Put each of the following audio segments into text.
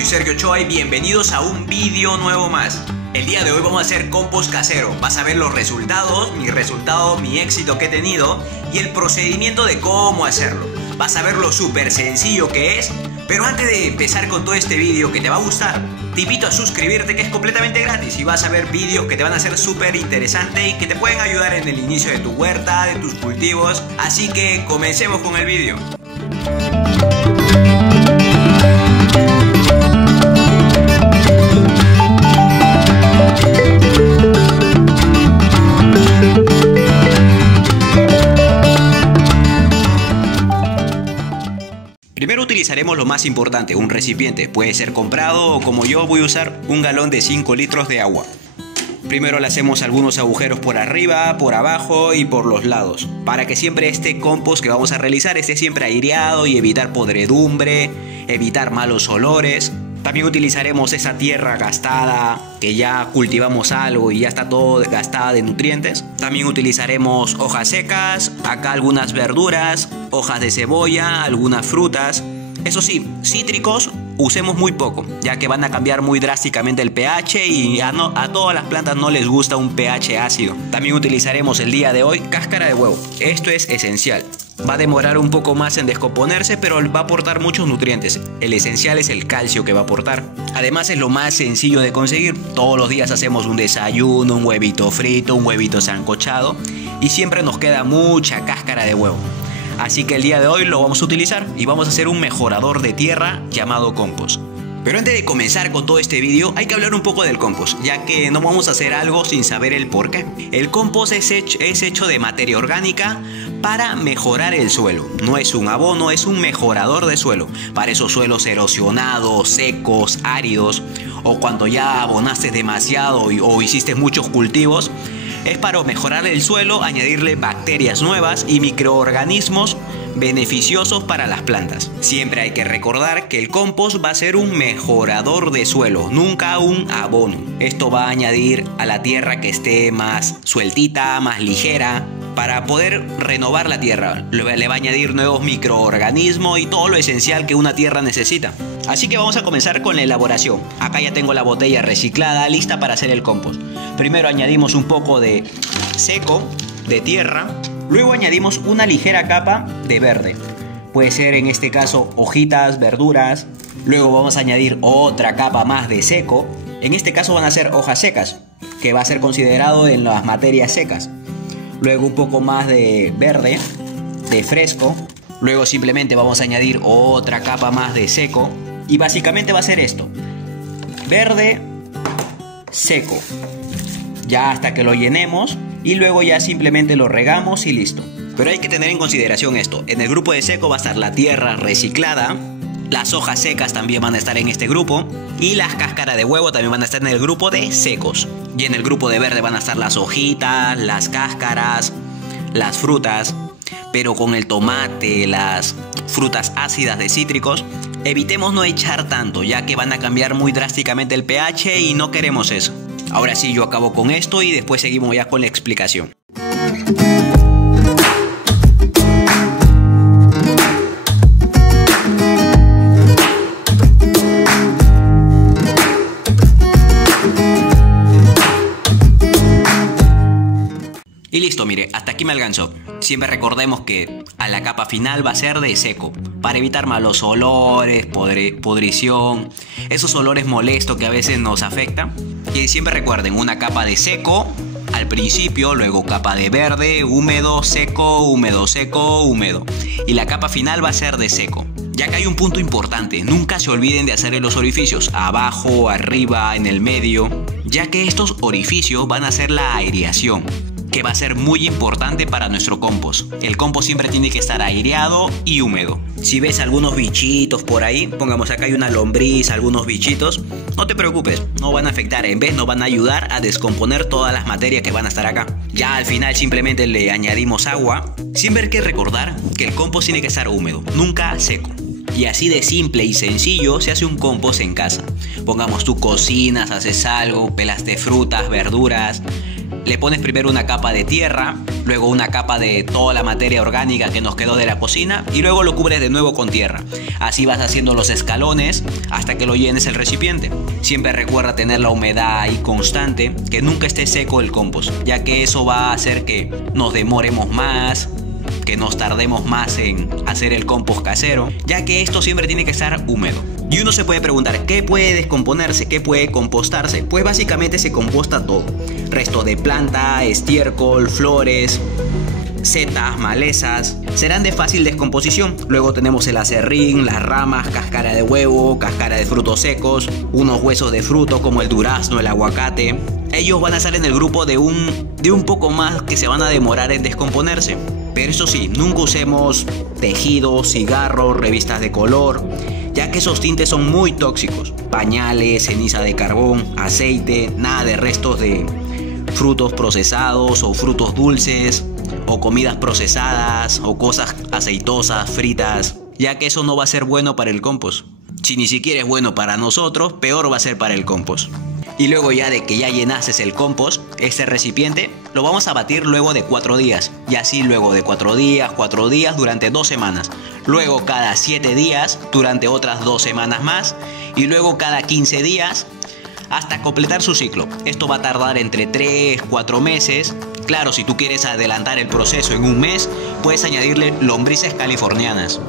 soy Sergio Ochoa y bienvenidos a un vídeo nuevo más. El día de hoy vamos a hacer compost casero. Vas a ver los resultados, mi éxito que he tenido y el procedimiento de cómo hacerlo. Vas a ver lo súper sencillo que es. Pero antes de empezar con todo este vídeo que te va a gustar, te invito a suscribirte, que es completamente gratis, y vas a ver vídeos que te van a ser súper interesantes y que te pueden ayudar en el inicio de tu huerta, de tus cultivos. Así que comencemos con el vídeo. Primero utilizaremos lo más importante, un recipiente. Puede ser comprado o, como yo, voy a usar un galón de 5 litros de agua. Primero le hacemos algunos agujeros por arriba, por abajo y por los lados, para que siempre este compost que vamos a realizar esté siempre aireado y evitar podredumbre, evitar malos olores. También utilizaremos esa tierra gastada, que ya cultivamos algo y ya está todo gastada de nutrientes. También utilizaremos hojas secas, acá algunas verduras, hojas de cebolla, algunas frutas. Eso sí, cítricos usemos muy poco, ya que van a cambiar muy drásticamente el pH y a todas las plantas no les gusta un pH ácido. También utilizaremos el día de hoy cáscara de huevo. Esto es esencial. Va a demorar un poco más en descomponerse, pero va a aportar muchos nutrientes. El esencial es el calcio que va a aportar. Además es lo más sencillo de conseguir. Todos los días hacemos un desayuno, un huevito frito, un huevito sancochado y siempre nos queda mucha cáscara de huevo. Así que el día de hoy lo vamos a utilizar y vamos a hacer un mejorador de tierra llamado compost. Pero antes de comenzar con todo este vídeo hay que hablar un poco del compost, ya que no vamos a hacer algo sin saber el por qué. El compost es hecho de materia orgánica para mejorar el suelo. No es un abono, es un mejorador de suelo. Para esos suelos erosionados, secos, áridos, o cuando ya abonaste demasiado o hiciste muchos cultivos, es para mejorar el suelo, añadirle bacterias nuevas y microorganismos beneficiosos para las plantas. Siempre hay que recordar que el compost va a ser un mejorador de suelo, nunca un abono. Esto va a añadir a la tierra que esté más sueltita, más ligera, para poder renovar la tierra. Le va a añadir nuevos microorganismos y todo lo esencial que una tierra necesita. Así que vamos a comenzar con la elaboración. Acá ya tengo la botella reciclada lista para hacer el compost. Primero añadimos un poco de seco, de tierra. Luego añadimos una ligera capa de verde. Puede ser en este caso hojitas, verduras. Luego vamos a añadir otra capa más de seco. En este caso van a ser hojas secas, que va a ser considerado en las materias secas. Luego un poco más de verde, de fresco. Luego simplemente vamos a añadir otra capa más de seco. Y básicamente va a ser esto: verde, seco. Ya hasta que lo llenemos. Y luego ya simplemente lo regamos y listo. Pero hay que tener en consideración esto. En el grupo de seco va a estar la tierra reciclada. Las hojas secas también van a estar en este grupo. Y las cáscaras de huevo también van a estar en el grupo de secos. Y en el grupo de verde van a estar las hojitas, las cáscaras, las frutas. Pero con el tomate, las frutas ácidas de cítricos, evitemos no echar tanto, ya que van a cambiar muy drásticamente el pH y no queremos eso. Ahora sí, yo acabo con esto y después seguimos ya con la explicación. Y listo, mire, hasta aquí me alcanzó. Siempre recordemos que a la capa final va a ser de seco, para evitar malos olores, pudrición, esos olores molestos que a veces nos afectan. Y siempre recuerden, una capa de seco al principio, luego capa de verde, húmedo, seco, húmedo, seco, húmedo. Y la capa final va a ser de seco. Ya que hay un punto importante, nunca se olviden de hacer los orificios, abajo, arriba, en el medio, ya que estos orificios van a hacer la aireación, que va a ser muy importante para nuestro compost. El compost siempre tiene que estar aireado y húmedo. Si ves algunos bichitos por ahí, pongamos acá hay una lombriz, algunos bichitos, no te preocupes, no van a afectar, en vez nos van a ayudar a descomponer todas las materias que van a estar acá. Ya al final simplemente le añadimos agua. Siempre hay que recordar que el compost tiene que estar húmedo, nunca seco. Y así de simple y sencillo se hace un compost en casa. Pongamos, tú cocinas, haces algo, pelaste frutas, verduras, Le pones primero una capa de tierra, luego una capa de toda la materia orgánica que nos quedó de la cocina y luego lo cubres de nuevo con tierra. Así vas haciendo los escalones hasta que lo llenes el recipiente. Siempre recuerda tener la humedad ahí constante, que nunca esté seco el compost, ya que eso va a hacer que nos demoremos más, que nos tardemos más en hacer el compost casero, ya que esto siempre tiene que estar húmedo. Y uno se puede preguntar, ¿qué puede descomponerse? ¿Qué puede compostarse? Pues básicamente se composta todo. Resto de planta, estiércol, flores, setas, malezas, serán de fácil descomposición. Luego tenemos el acerrín, las ramas, cáscara de huevo, cáscara de frutos secos, unos huesos de fruto como el durazno, el aguacate. Ellos van a estar en el grupo de un poco más que se van a demorar en descomponerse. Pero eso sí, nunca usemos tejidos, cigarros, revistas de color, ya que esos tintes son muy tóxicos. Pañales, ceniza de carbón, aceite, nada de restos de frutos procesados o frutos dulces o comidas procesadas o cosas aceitosas, fritas, ya que eso no va a ser bueno para el compost. Si ni siquiera es bueno para nosotros, peor va a ser para el compost. Y luego ya de que ya llenases el compost, este recipiente, lo vamos a batir luego de 4 días. Y así luego de 4 días durante 2 semanas. Luego cada 7 días durante otras 2 semanas más. Y luego cada 15 días hasta completar su ciclo. Esto va a tardar entre 3-4 meses. Claro, si tú quieres adelantar el proceso en un mes, puedes añadirle lombrices californianas,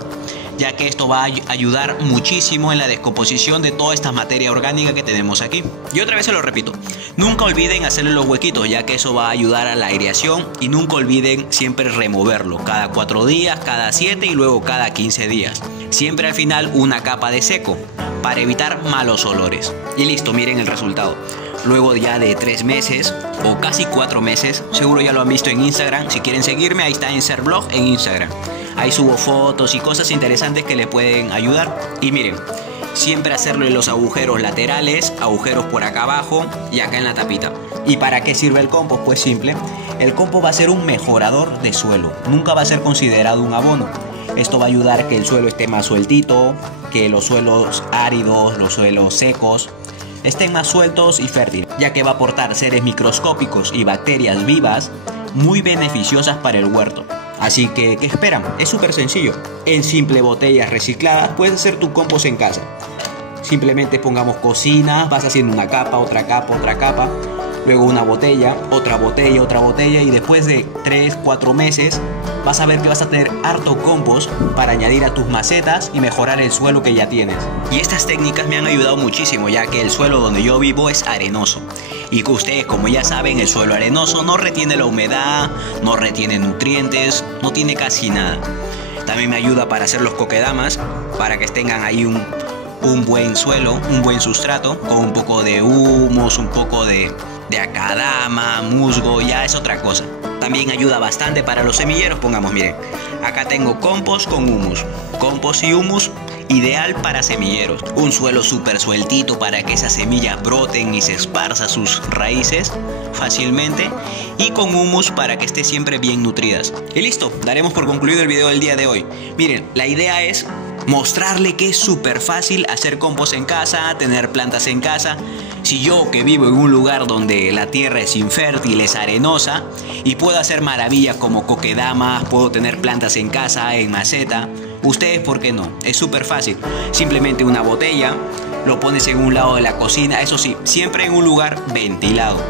ya que esto va a ayudar muchísimo en la descomposición de toda esta materia orgánica que tenemos aquí. Y otra vez se lo repito, nunca olviden hacerle los huequitos, ya que eso va a ayudar a la aireación, y nunca olviden siempre removerlo, cada 4 días, cada 7 y luego cada 15 días. Siempre al final una capa de seco, para evitar malos olores. Y listo, miren el resultado. Luego ya de 3 meses o casi 4 meses, seguro ya lo han visto en Instagram. Si quieren seguirme, ahí está en Serblog en Instagram. Ahí subo fotos y cosas interesantes que le pueden ayudar. Y miren, siempre hacerlo en los agujeros laterales, agujeros por acá abajo y acá en la tapita. ¿Y para qué sirve el compost? Pues simple, el compost va a ser un mejorador de suelo, nunca va a ser considerado un abono. Esto va a ayudar a que el suelo esté más sueltito, que los suelos áridos, los suelos secos estén más sueltos y fértiles, ya que va a aportar seres microscópicos y bacterias vivas muy beneficiosas para el huerto. Así que, ¿qué esperan? Es súper sencillo. En simple botellas recicladas puedes hacer tu compost en casa. Simplemente pongamos cocinas, vas haciendo una capa, otra capa, otra capa, luego una botella, otra botella, y después de 3-4 meses vas a ver que vas a tener harto compost para añadir a tus macetas y mejorar el suelo que ya tienes. Y estas técnicas me han ayudado muchísimo, ya que el suelo donde yo vivo es arenoso. Y que ustedes, como ya saben, el suelo arenoso no retiene la humedad, no retiene nutrientes, no tiene casi nada. También me ayuda para hacer los kokedamas, para que tengan ahí un buen suelo, un buen sustrato, con un poco de humus, un poco de akadama, musgo, ya es otra cosa. También ayuda bastante para los semilleros. Pongamos, miren, acá tengo compost con humus. Compost y humus, ideal para semilleros. Un suelo súper sueltito para que esas semillas broten y se esparzan sus raíces fácilmente. Y con humus para que esté siempre bien nutridas. Y listo, daremos por concluido el video del día de hoy. Miren, la idea es mostrarle que es súper fácil hacer compost en casa, tener plantas en casa. Si yo, que vivo en un lugar donde la tierra es infértil, es arenosa, y puedo hacer maravillas como kokedamas, puedo tener plantas en casa, en maceta, ustedes, ¿por qué no? Es súper fácil. Simplemente una botella, lo pones en un lado de la cocina, eso sí, siempre en un lugar ventilado.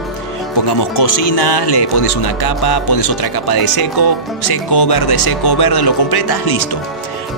Pongamos cocina, le pones una capa, pones otra capa de seco, seco, verde, lo completas, listo.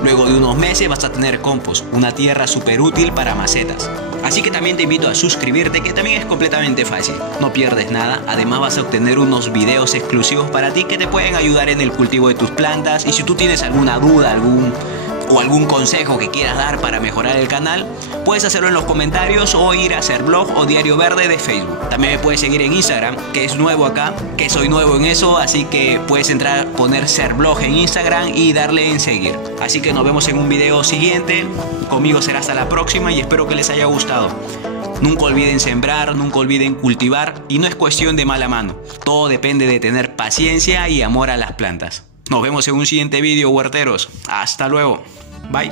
Luego de unos meses vas a tener compost, una tierra súper útil para macetas. Así que también te invito a suscribirte, que también es completamente fácil. No pierdes nada, además vas a obtener unos videos exclusivos para ti que te pueden ayudar en el cultivo de tus plantas. Y si tú tienes alguna duda, algún consejo que quieras dar para mejorar el canal, puedes hacerlo en los comentarios o ir a Serblog o Diario Verde de Facebook. También me puedes seguir en Instagram, que es nuevo acá, que soy nuevo en eso, así que puedes entrar, poner Serblog en Instagram y darle en seguir. Así que nos vemos en un video siguiente. Conmigo será hasta la próxima y espero que les haya gustado. Nunca olviden sembrar, nunca olviden cultivar, y no es cuestión de mala mano. Todo depende de tener paciencia y amor a las plantas. Nos vemos en un siguiente video, huerteros. Hasta luego. Bye.